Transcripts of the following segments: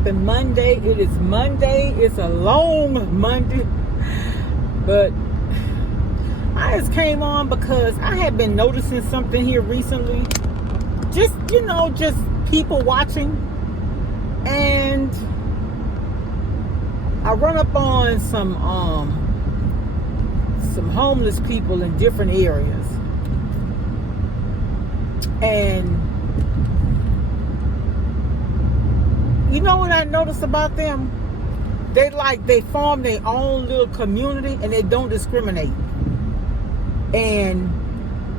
Happy Monday. It is Monday. It's a long Monday. But I just came on because I had been noticing something here recently. Just people watching. And I run up on some homeless people in different areas. And you know what I noticed about them? They form their own little community and they don't discriminate. And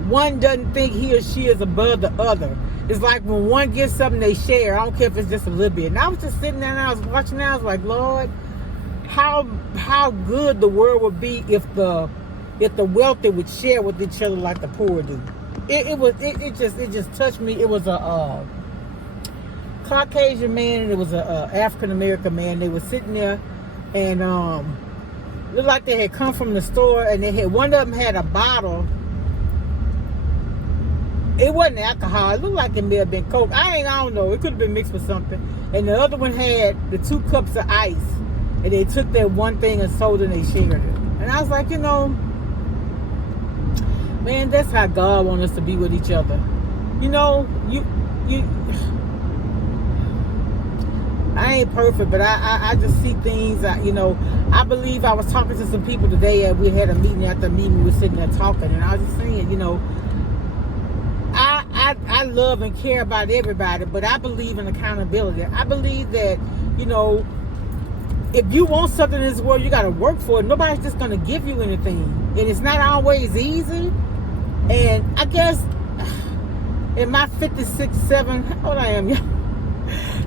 one doesn't think he or she is above the other. It's like when one gets something, they share. I don't care if it's just a little bit. And I was just sitting there and I was watching that. I was like, Lord, how good the world would be if the wealthy would share with each other like the poor do. It just touched me. It was a Caucasian man and it was a African American man. They were sitting there and looked like they had come from the store, and one of them had a bottle. It wasn't alcohol. It looked like it may have been Coke. I don't know. It could have been mixed with something. And the other one had the 2 cups of ice, and they took that one thing of soda and they shared it. And I was like, man, that's how God wants us to be with each other. I ain't perfect, but I just see things. I believe I was talking to some people today, and we had a meeting. After the meeting, we were sitting there talking, and I was just saying, I love and care about everybody, but I believe in accountability. I believe that, if you want something in this world, you got to work for it. Nobody's just going to give you anything, and it's not always easy. And I guess in my 56, 7, how old I am, y'all?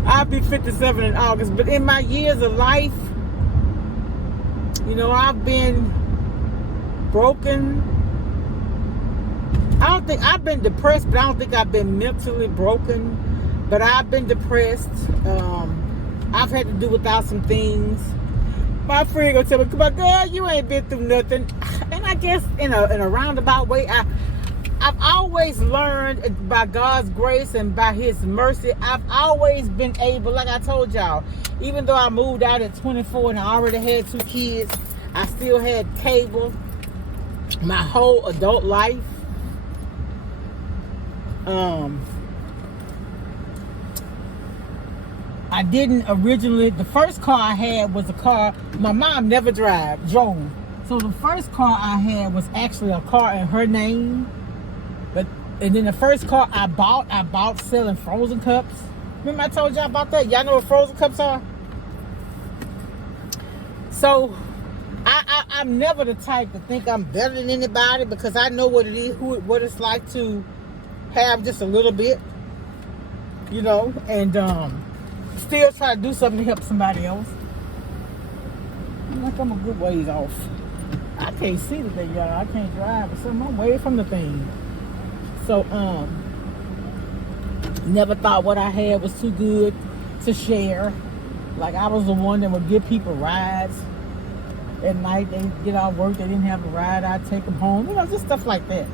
I'll be 57 in August, but in my years of life, I've been broken. I don't think I've been depressed, but I don't think I've been mentally broken. But I've been depressed. I've had to do without some things. My friend gonna tell me, "Come on, girl, you ain't been through nothing." And I guess in a roundabout way, I've always learned by God's grace and by His mercy. I've always been able, like I told y'all, even though I moved out at 24 and I already had 2 kids, I still had cable my whole adult life. I didn't originally, the first car I had was a car my mom never drove. So the first car I had was actually a car in her name. And then the first car I bought selling frozen cups. Remember I told y'all about that? Y'all know what frozen cups are? So I'm never the type to think I'm better than anybody, because I know what it is, what it's like to have just a little bit, and still try to do something to help somebody else. I'm like, I'm a good ways off. I can't see the thing, y'all. I can't drive or something. I'm way from the thing. So, never thought what I had was too good to share. Like, I was the one that would give people rides at night. They get out of work, they didn't have a ride, I'd take them home. Just stuff like that.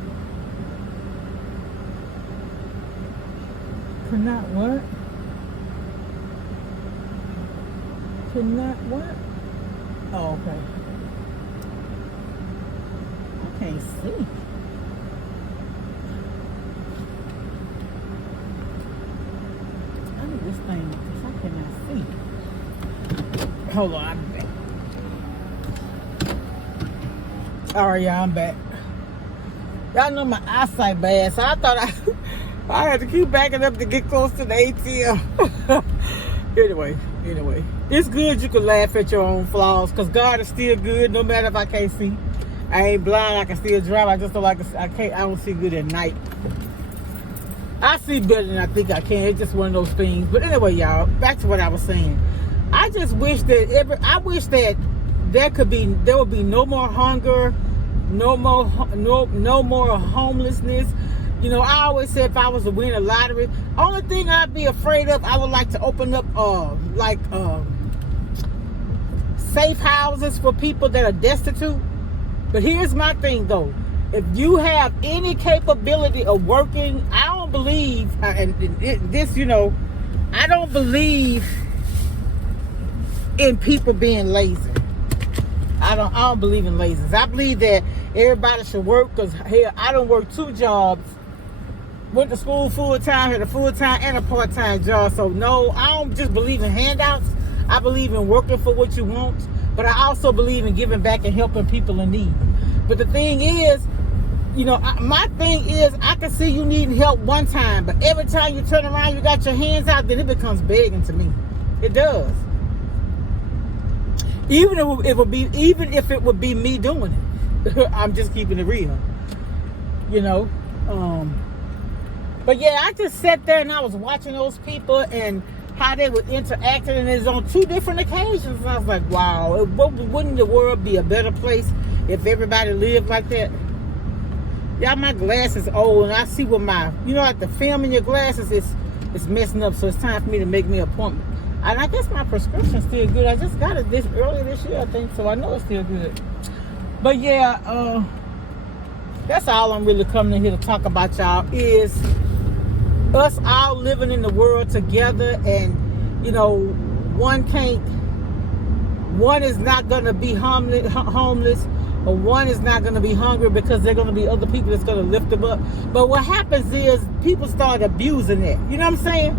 Could not what? Oh, okay. I can't see. This thing, because I cannot see. Hold on, I'm back. Alright, y'all, I'm back. Y'all know my eyesight bad, so I thought I had to keep backing up to get close to the ATM. Anyway, it's good you can laugh at your own flaws, because God is still good no matter if I can't see. I ain't blind, I can still drive. I just don't I don't see good at night. I see better than I think I can. It's just one of those things. But anyway, y'all, back to what I was saying. I just wish that there would be no more hunger, no more homelessness. I always said if I was to win a lottery, only thing I'd be afraid of, I would like to open up safe houses for people that are destitute. But here's my thing though. If you have any capability of working, I don't believe, I don't believe in people being lazy. I don't believe in laziness. I believe that everybody should work, because hell, I don't work 2 jobs. Went to school full-time, had a full-time and a part-time job. So no, I don't just believe in handouts. I believe in working for what you want, but I also believe in giving back and helping people in need. But the thing is, you know, my thing is, I can see you needing help one time, but every time you turn around, you got your hands out, then it becomes begging to me. It does. Even if it would be me doing it. I'm just keeping it real. You know. But yeah, I just sat there and I was watching those people and how they were interacting, and it's on 2 different occasions. And I was like, wow, wouldn't the world be a better place if everybody lived like that? Yeah, my glasses old, and I see with my, you know, like the film in your glasses, it's messing up, so it's time for me to make me an appointment. And I guess my prescription's still good. I just got it earlier this year, I think, so I know it's still good. But yeah, that's all I'm really coming in here to talk about, y'all, is us all living in the world together. And, you know, one is not going to be homeless, or one is not going to be hungry, because they're going to be other people that's going to lift them up. But what happens is people start abusing it. You know what I'm saying?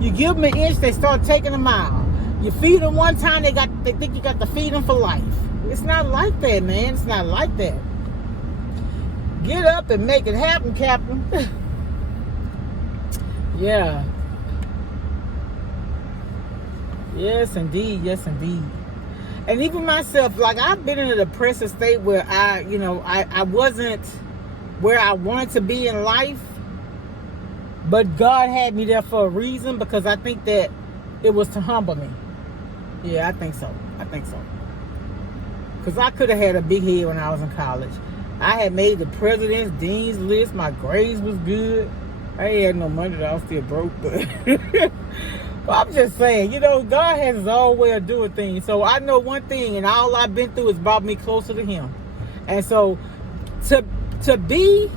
You give them an inch, they start taking a mile. You feed them one time, they think you got to feed them for life. It's not like that, man. It's not like that. Get up and make it happen, Captain. Yeah. Yes, indeed. Yes, indeed. And even myself, like, I've been in a depressive state where I wasn't where I wanted to be in life. But God had me there for a reason, because I think that it was to humble me. Yeah, I think so. Because I could have had a big head when I was in college. I had made the president's, dean's list. My grades was good. I ain't had no money, though. I was still broke. But, but I'm just saying, you know, God has his own way of doing things. So I know one thing, and all I've been through has brought me closer to him. And so to be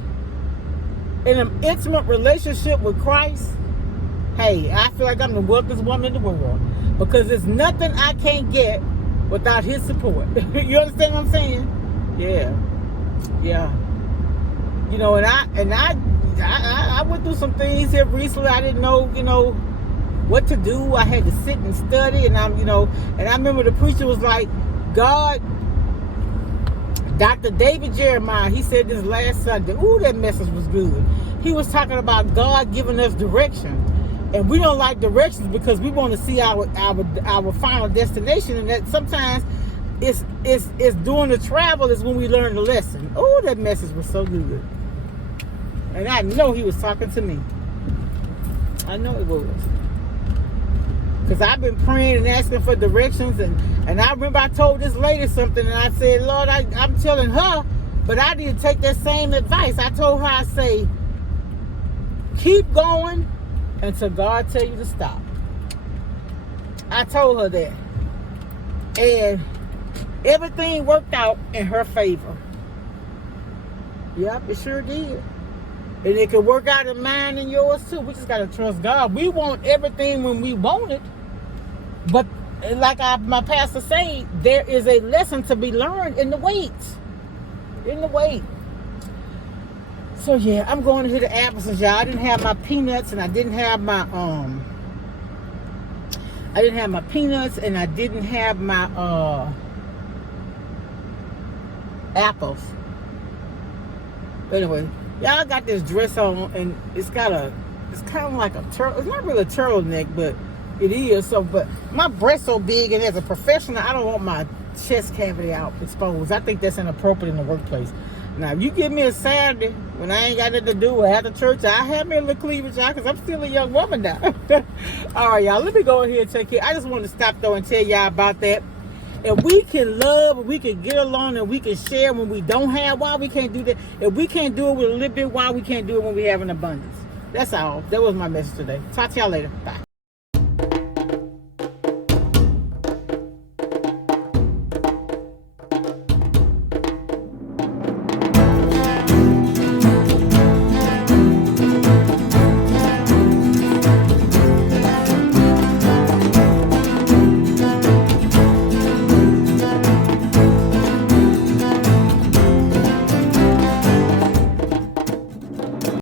in an intimate relationship with Christ, hey, I feel like I'm the wealthiest woman in the world, because there's nothing I can't get without his support. You understand what I'm saying? Yeah. You know, and I went through some things here recently. I didn't know, you know, what to do. I had to sit and study, and I remember the preacher was like, God, Dr. David Jeremiah, he said this last Sunday. Ooh, that message was good. He was talking about God giving us direction. And we don't like directions because we want to see our final destination. And that sometimes it's during the travel is when we learn the lesson. Oh, that message was so good. And I know he was talking to me. I know it was. Because I've been praying and asking for directions. And I remember I told this lady something, and I said, Lord, I'm telling her, but I need to take that same advice. I told her, I say, keep going until God tell you to stop. I told her that. And everything worked out in her favor. Yep, it sure did. And it can work out in mine and yours too. We just got to trust God. We want everything when we want it. But like my pastor said, there is a lesson to be learned in the wait. In the wait. So yeah, I'm going to hit the apples, y'all. I didn't have my peanuts, and I didn't have my apples. Anyway, y'all got this dress on, and it's kind of like a turtle. It's not really a turtleneck, but it is. So, but my breast's so big, and as a professional, I don't want my chest cavity out exposed. I think that's inappropriate in the workplace. Now, if you give me a Saturday when I ain't got nothing to do after church, I have me a little cleavage, y'all, because I'm still a young woman now. All right, y'all, let me go ahead and take care. I just wanted to stop, though, and tell y'all about that. If we can love, we can get along, and we can share when we don't have, why we can't do that? If we can't do it with a little bit, why we can't do it when we have an abundance? That's all. That was my message today. Talk to y'all later. Bye.